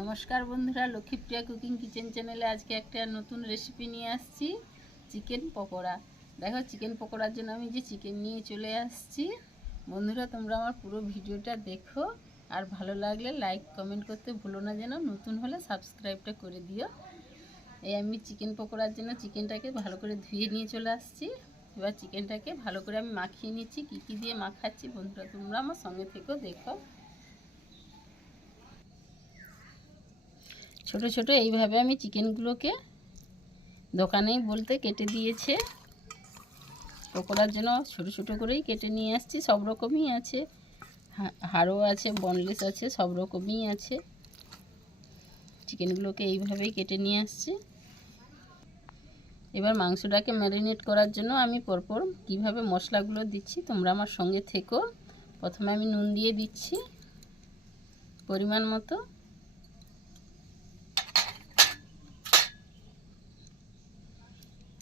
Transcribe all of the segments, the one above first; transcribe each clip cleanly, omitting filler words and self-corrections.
নমস্কার বন্ধুরা, Lakshmipriya cooking kitchen চ্যানেলে আজকে একটা নতুন রেসিপি নিয়ে আসছি, চিকেন পকোড়া। দেখো, চিকেন পকোড়ার জন্য আমি যে চিকেন নিয়ে চলে আসছি। বন্ধুরা, তোমরা আমার পুরো ভিডিওটা দেখো, আর ভালো লাগলে লাইক কমেন্ট করতে ভুলো না, যেন নতুন হলে সাবস্ক্রাইবটা করে দিও। এই আমি চিকেন পকোড়ার জন্য চিকেনটাকে ভালো করে ধুয়ে নিয়ে চলে আসছি। এবার চিকেনটাকে ভালো করে আমি মাখিয়ে নিচ্ছি। কী কী দিয়ে মাখাচ্ছি বন্ধুরা, তোমরা আমার সঙ্গে থেকেও দেখো। ছোট ছোট এইভাবে আমি চিকেনগুলোকে দোকানেই বলতে কেটে দিয়েছে। পকোড়ার জন্য ছোট ছোট করেই কেটে নিয়ে আসছি। সব রকমই আছে, হাড়ও আছে, বনলেস আছে, সব রকমই আছে। চিকেনগুলোকে এইভাবেই কেটে নিয়ে আসছি। এবার মাংসটাকে ম্যারিনেট করার জন্য আমি পরপর কিভাবে মশলাগুলো দিচ্ছি তোমরা আমার সঙ্গে থেকো। প্রথমে আমি নুন দিয়ে দিচ্ছি পরিমাণ মতো।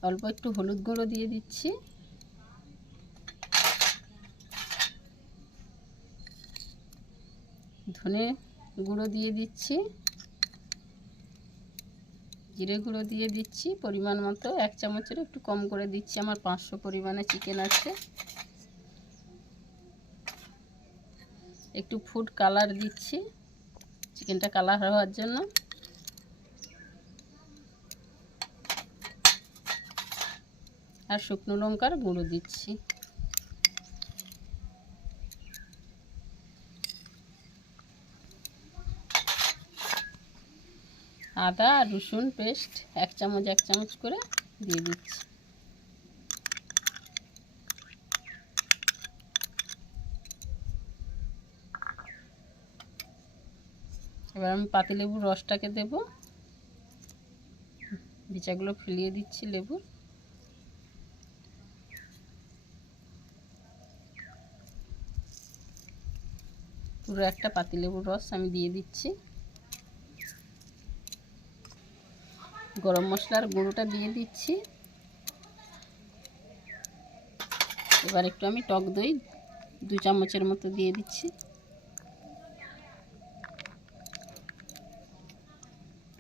অল্প একটু হলুদ গুঁড়ো দিয়ে দিচ্ছি। ধনে গুঁড়ো দিয়ে দিচ্ছি। জিরে গুঁড়ো দিয়ে দিচ্ছি পরিমাণ মতো, 1 চামচের একটু কম করে দিচ্ছি, আমার 500 পরিমাণে চিকেন আছে। একটু ফুড কালার দিচ্ছি চিকেনটা কালার হওয়ার জন্য। আর শুকনো লঙ্কার গুঁড়ো দিচ্ছি। আদা আর রসুন পেস্ট 1 চামচ করে দিয়ে দিচ্ছি। এবার আমি পাতিলেবুর রসটাকে দেব। বিচাগুলো ফেলিয়ে দিচ্ছি লেবু। পুরো একটা পাতিলেবুর রস আমি দিয়ে দিচ্ছি। গরম মশলার গুঁড়োটা দিয়ে দিচ্ছি। এবার একটু আমি টক দই 2 চামচের মতো দিয়ে দিচ্ছি।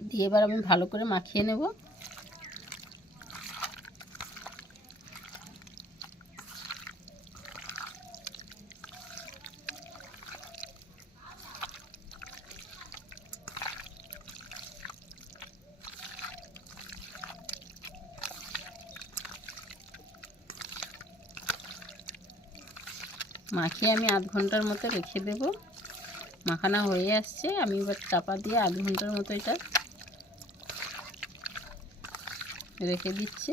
দিয়ে এবার আমি ভালো করে মাখিয়ে নেব। মাখিয়ে আমি আধ ঘন্টার মতো রেখে দেব। মাখানো হয়ে আসছে, আমি এবার চাপা দিয়ে আধ ঘন্টার মতো এটা রেখে দিচ্ছি।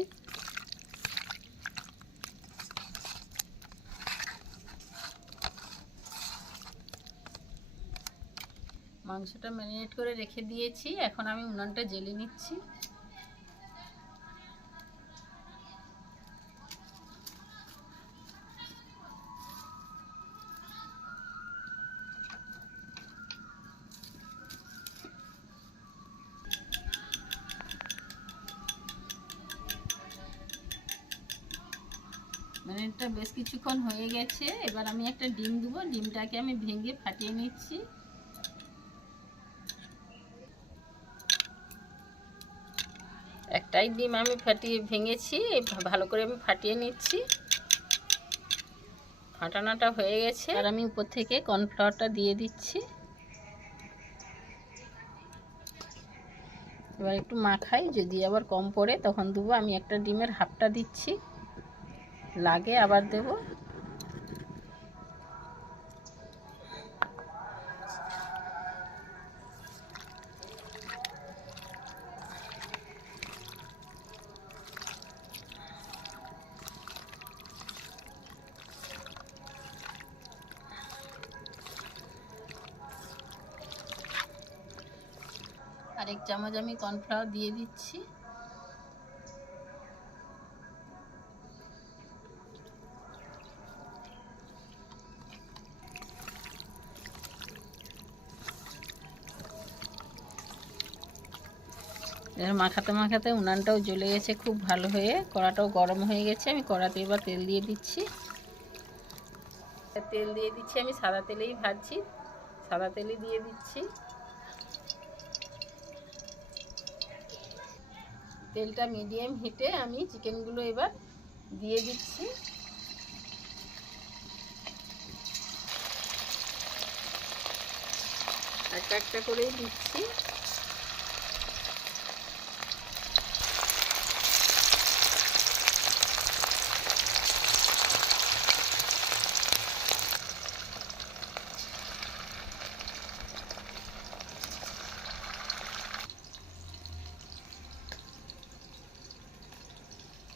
মাংসটা ম্যারিনেট করে রেখে দিয়েছি, এখন আমি উনানটা জ্বেলে নিচ্ছি। ম্যারিনেটটা বেশ কিছুক্ষণ হয়ে গেছে। এবার আমি একটা ডিম দেবো। ডিমটাকে আমি ভেঙে ফাটিয়ে নিচ্ছি। একটাই ডিম আমি ভেঙেছি, ভালো করে আমি ফাটিয়ে নিচ্ছি। ফাটানোটা হয়ে গেছে, আর আমি উপর থেকে কর্নফ্লাওয়ারটা দিয়ে দিচ্ছি। এবার একটু মাখাই, যদি আবার কম পড়ে তখন দেবো। আমি একটা ডিমের হাফটা দিচ্ছি, লাগে আবার দেব। আর 1 চামচ আমি কর্নফ্লাওয়ার দিয়ে দিচ্ছি। এবার মাখাতে মাখাতে উনানটাও জ্বলে গেছে খুব ভালো হয়ে, কড়াটাও গরম হয়ে গেছে। আমি কড়াতে এবার তেল দিয়ে দিচ্ছি। আমি সাদা তেলেই ভাজছি, সাদা তেলই দিয়ে দিচ্ছি। তেলটা মিডিয়াম হিটে আমি চিকেনগুলো এবার দিয়ে দিচ্ছি। একটা একটা করেই দিচ্ছি।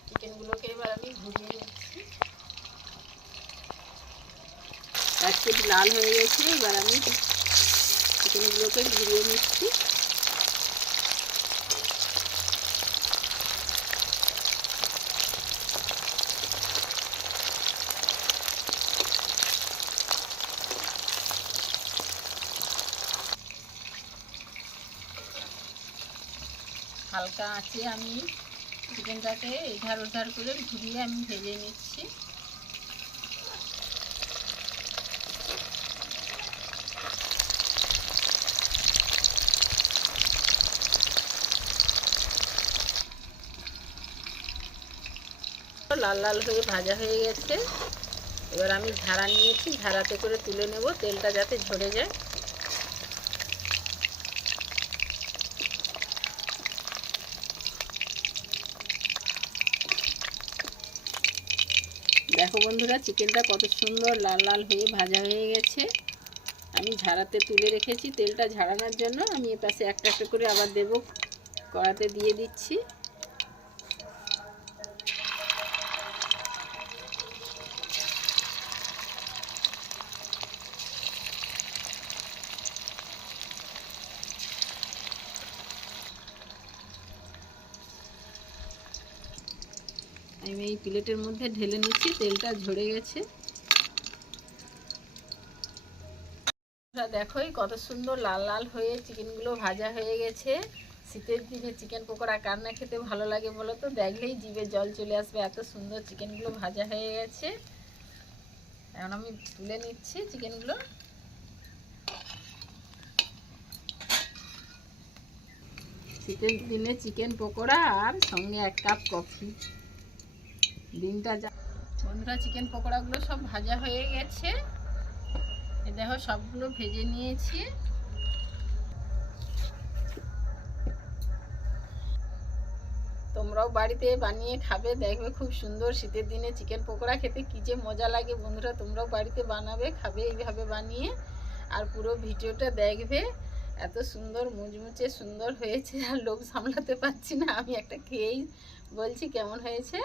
চিকেনগুলোকে এবার আমি ঘুরিয়ে নিচ্ছি। এক সাইড লাল হয়ে গেছে, এবার আমি চিকেনগুলোকে ঘুরিয়ে নিচ্ছি। হালকা আঁচে আমি চিকেনটাকে এধার ওধার করে ঘুরিয়ে আমি ভেজে নিচ্ছি। লাল লাল হয়ে ভাজা হয়ে গেছে, এবার আমি ঝাড়া নিয়েছি, ঝাড়াতে করে তুলে নেব, তেলটা যাতে ঝরে যায়। দেখো বন্ধুরা, চিকেনটা কত সুন্দর লাল লাল হয়ে ভাজা হয়ে গেছে। আমি ঝাড়াতে তুলে রেখেছি, তেলটা ঝাড়ানোর জন্য আমি এ পাশে একটা একটা করে আবার দেব, কড়াতে দিয়ে দিচ্ছি। আমি এই প্লেটের মধ্যে ঢেলে নিচ্ছি, তেলটা ঝরে গেছে। দেখোই কত সুন্দর লাল লাল হয়ে চিকেনগুলো ভাজা হয়ে গেছে। শীতের দিনে চিকেন পকোড়া কার না খেতে ভালো লাগে বলো তো? দেখলেই জিভে জল চলে আসবে, এত সুন্দর চিকেনগুলো ভাজা হয়ে গেছে। এখন আমি তুলে নিচ্ছি চিকেনগুলো। শীতের দিনে চিকেন পকোড়া আর সঙ্গে 1 কাপ কফি, দিনটা যা। বন্ধুরা, চিকেন পকোড়াগুলো সব ভাজা হয়ে গেছে, এই দেখো সবগুলো ভেজে নিয়েছি। তোমরাও বাড়িতে বানিয়ে খাবে, দেখবে খুব সুন্দর। শীতের দিনে চিকেন পকোড়া খেতে কী যে মজা লাগে বন্ধুরা, তোমরাও বাড়িতে বানাবে, খাবে এইভাবে বানিয়ে। আর পুরো ভিডিওটা দেখবে, এত সুন্দর মুচমুচে সুন্দর হয়েছে, আর লোভ সামলাতে পারছি না, আমি একটা খেয়েই বলছি কেমন হয়েছে।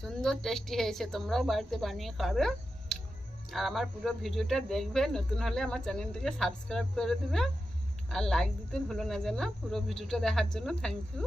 সুন্দর টেস্টি হয়েছে, তোমরাও বাড়িতে বানিয়ে খাবে। আর আমার পুরো ভিডিওটা দেখবে, নতুন হলে আমার চ্যানেলটিকে সাবস্ক্রাইব করে দেবে, আর লাইক দিতে ভুলো না যেন। পুরো ভিডিওটা দেখার জন্য থ্যাংক ইউ।